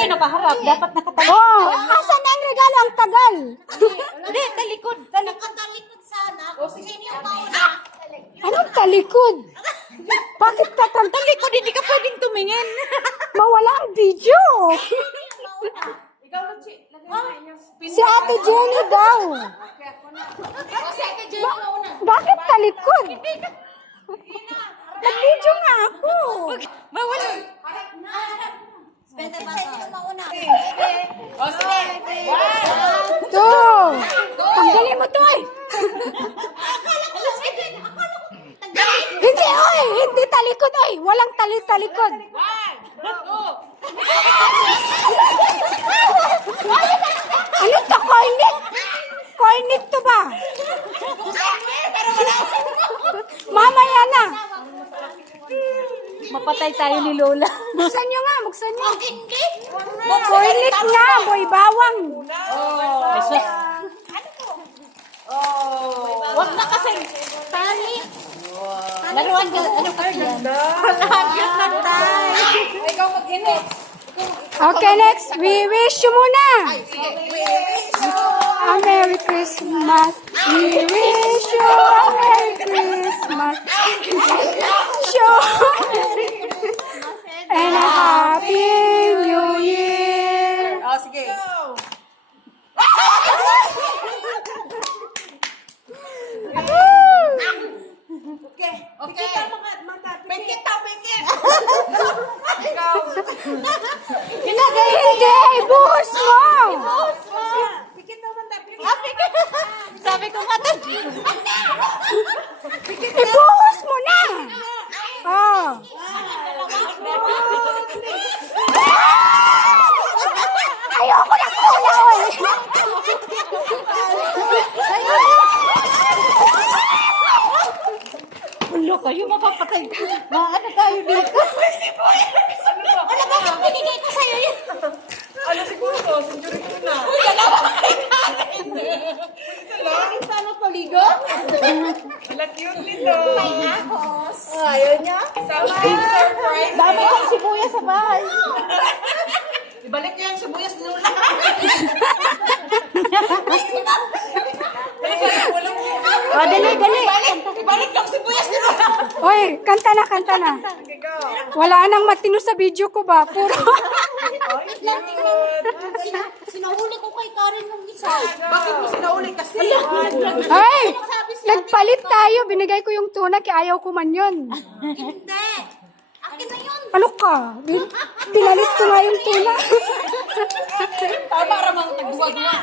kayo nakaharap. Dapat nakatalikod. Oh, asan ang regalo? Ang tagal. Hindi, talikod. Nakatalikod sana. Sino yung mauna? Anong talikod? Bakit ka Talikod, hindi ka pwedeng tumingin. mawala ang video? Si Ate Jenny daw. Bakit talikod? Nag-video nga ako. Mawala. Pwede ba sino mauna? Ito. Tanggalin mo to eh. Hindi, oy. Hindi talikod, oy. Walang talikod. Ano to, cornet? Cornet to ba? Mamaya na. Mapatay tayo ni Lola. Buksan nyo nga, buksan nyo. Cornet nga, boy bawang. Wag na kasi. Tali. Laruan ka. Ano ka yan? Lahat ng tayo. Ikaw mag-init. Okay, next. We wish you muna. A Merry Christmas. We wish you a Merry Christmas. Sure. And a Happy New Year. Oh, sige. Okay. Pikit. Hindi, ibuhos mo. Sabi ko nga Ibuhos mo na. Oh. Ayoko na kulay. Ulo kayo, mapapatay. Maano tayo dito? Ano ba yung binigay ko sa'yo yun? Ano siguro to? Century ko na. Paano paligo? Wala cute nito. Ayaw niya? Something surprise. Dami kong sibuyas sa bahay. Ibalik niyo yung sibuyas ni Lola. O, dali. Ibalik yung sibuyas ni Lola. Oy, kanta na. Wala nang matino sa video ko ba? Puro. Sinahuli ko kay Karen ng isa. Bakit mo sinauli kasi? Ay, nagpalit tayo. Binigay ko yung tuna kaya ayaw ko man yun. Hindi. Akin na yun. Ano ka? Pinalit ko nga yung tuna. Tama ramang nagduwa-duwa.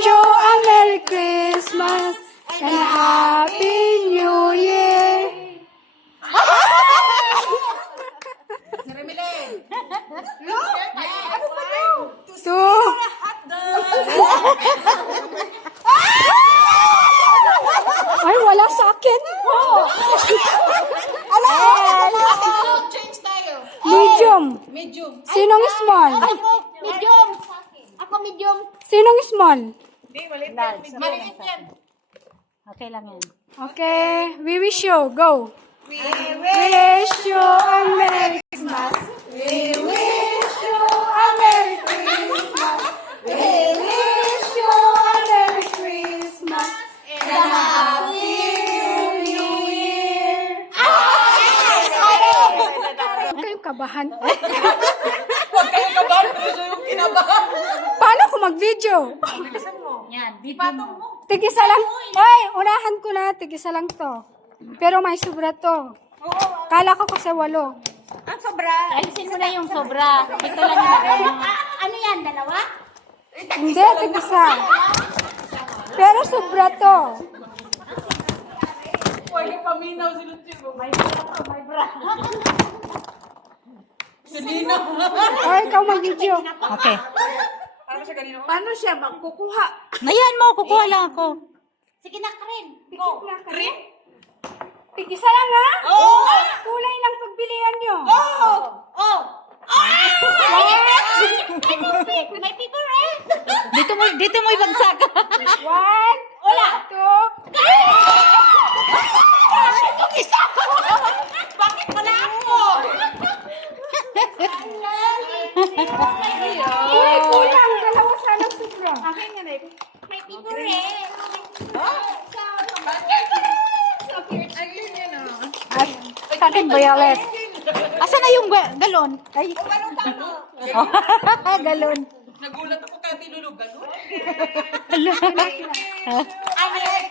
You a Merry Christmas and a Happy New Year. To. Ay, wala sa akin. Change tayo. Medium. Medium. Sinong small? Medium. Ako medium. Sinong small? Hindi, maliit yan. Maliit yan. Okay lang yan. Okay, we wish you. Go. We wish you a Merry Christmas. We wish you a Merry Christmas. We wish you a Merry Christmas and a Happy New Year. Huwag kayong kabahan. Huwag kayong kabahan. Gusto yung kinabahan. Paano ko mag-video? Bilisan mo. Yan. Ipatong mo. Tigisa lang. Oy, unahan ko na. Tigisa lang to. Pero may sobra to. Kala ko kasi 8. Ang sobra. Alisin mo na yung sobra. Ito lang yung Ano yan? Dalawa? Hindi, tigisa. Pero sobra to. Pwede paminaw si Lucio. May bra. Salina. O, ikaw mag-video. Okay. Paano siya kanina? Paano siya magkukuha? Ngayon mo, kukuha lang ako. Sige na, Karen. Go. Tigisa lang ha? Oo! Kulay ng pagbilian nyo. Oo! Oh! May paper eh. Dito mo ibagsak. 1, wala. 2, Bakit Uy, kulang. Dalawa sana sobra. May figure. Sa akin, violet. Asan na yung galon? Ay. Galon. Nagulat ako kaya tinulog. Ganun. Merry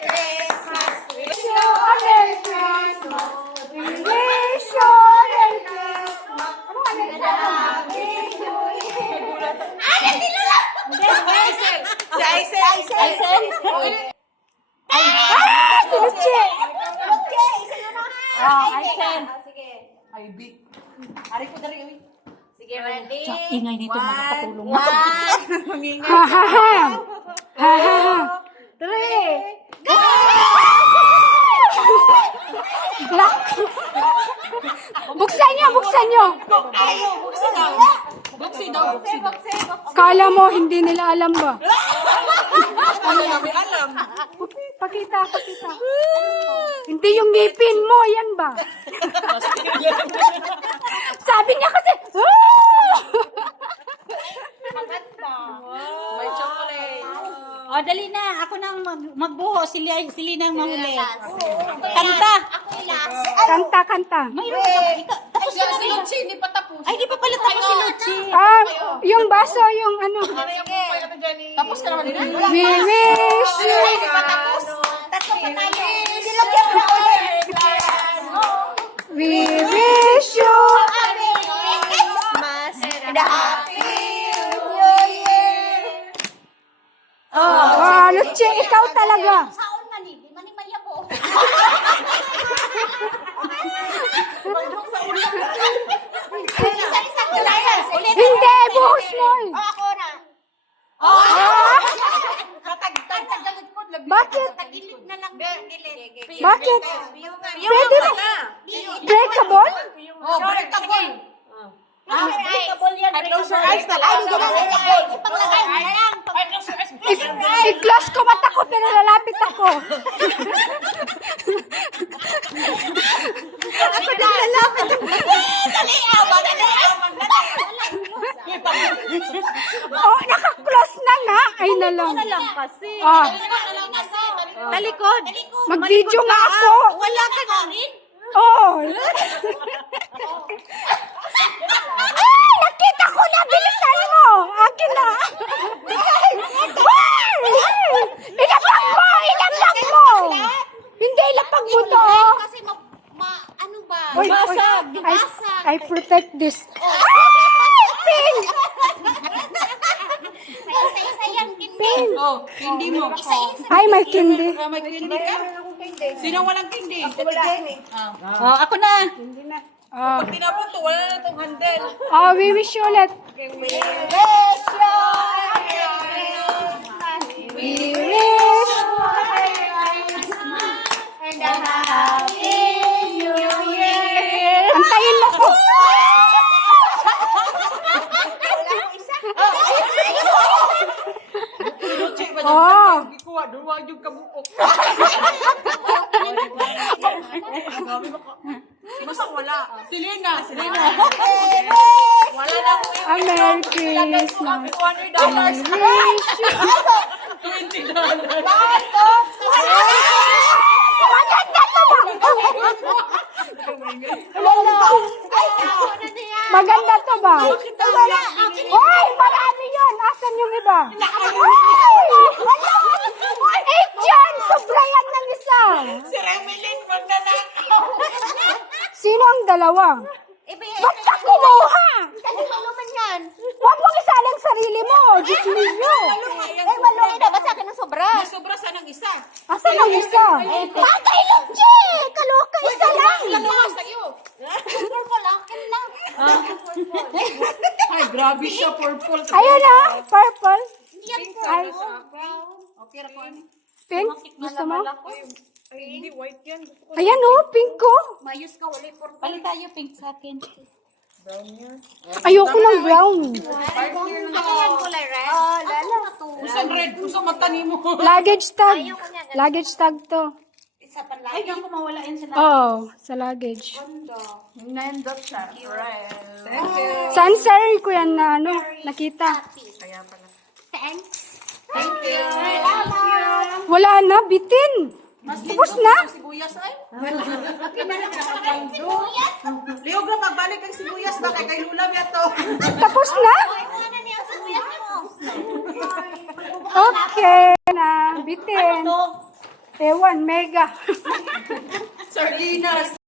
Christmas. Wish you a Merry Christmas. We wish you a Merry Christmas. Ano ka nila? Si Aisel. Ah! Si Lucie! Aisen. Sige. Ivy. Ari ko dari. Uy. Sige, ready? Ingay nito makakatulong. Ha ha ha! Ha ha ha! Three! Black! Buksan niyo! Buksan niyo! Buksi daw. Kala mo hindi nila alam ba? Ano namin alam? Pakita, pakita. Hindi yung ngipin mo, yan ba? Sabi niya kasi, May chocolate. O, dali na. Ako nang magbuho. Sili nang mahuli. Kanta. Ako last. Kanta, kanta. Mayroon ka. Tapos Si Luchi, hindi pa tapos. Ay, di pa pala tapos si Luchi. Ah, yung baso, yung ano. Tapos ka naman din. We wish you. Tatlo pa tayo. We wish you. Christmas and a happy New Year. Ah, Luchi, ikaw talaga. Saon man ni, di man ni mayabo. Isa-isa ko na yan. Hindi, buhos mo. eh. Ako na. Ah, Tagtagalid ko. bakit? Tagilid na lang. Tagilid. Bakit? Pwede ba? Breakable? Breakable. Breakable yan. Close your eyes na lang. Ay, breakable. Ipaglagay mo na lang. I-close ko mata ko pero lalapit ako. Ako din lalapit. Dali, madali. Oh, naka-close na nga. Ay na lang. kasi. Ah, Talikod. mag-video nga ako. Wala ka na rin. Oh. Ay, nakita ko na. Bilisan mo. Akin na. Ilapag mo. Ilapag mo. Hindi, ilapag mo to. Kasi ano ba? Oy, oy, Basag. I protect this. Ay, pin. Isa-isa yan. Pin. Oh, hindi mo. Isa-isa. Ay, may kindi. May kindi ka? Sino walang kindi? Oh, ako na. Oh. Pag tinapon to, wala na itong handle. Oh, we wish you ulit. We wish. And a happy New Year. Antayin mo ko. Oh. Ikuha, duwag yung kabuok. Basta wala. Selena. Wala na ako A Merry Christmas. $100. $20. Maganda to ba? Maganda to ba? Hoy, marami yun. Asan yung iba? Ay, dyan! Sobra yan ng isa. Si Remelin, magnanakaw. Sino ang dalawa? Ba't ka kumuha? Kasi maluman yan. Huwag mong isalang sarili mo. Diyos ninyo. Walo na. Ba't sa akin ang sobra? Sobra sa ng isa. Asan ang isa? Patay lang, Che! Kaloka, isa lang. Lakas sa'yo. Purple, akin lang. Ay, grabe siya, purple. Ayun na, purple. Ay, Okay, Rakon. pink. Gusto mo? Ay, hindi, white yan. Ayan oh, pink ko. Mayus ka, wala purple. Palit tayo pink sa akin. Ayoko ng brown. Ano yan, kulay red? Oh, lala. Usang red, usang mata ni mo. Luggage tag. Luggage tag to. Ay, diyan ko mawala yan sa Oh, sa luggage. Nindot siya. Right. Thank you. Saan sir ko yan na ano, nakita? Kaya pala. Thanks. Thank you. Wala na, bitin. Tapos na. Sibuyas ay? Liog na pagbalik ang sibuyas ba kay Lula biya to? Tapos na. Okay na, bitin. Ewan, mega. Sardinas.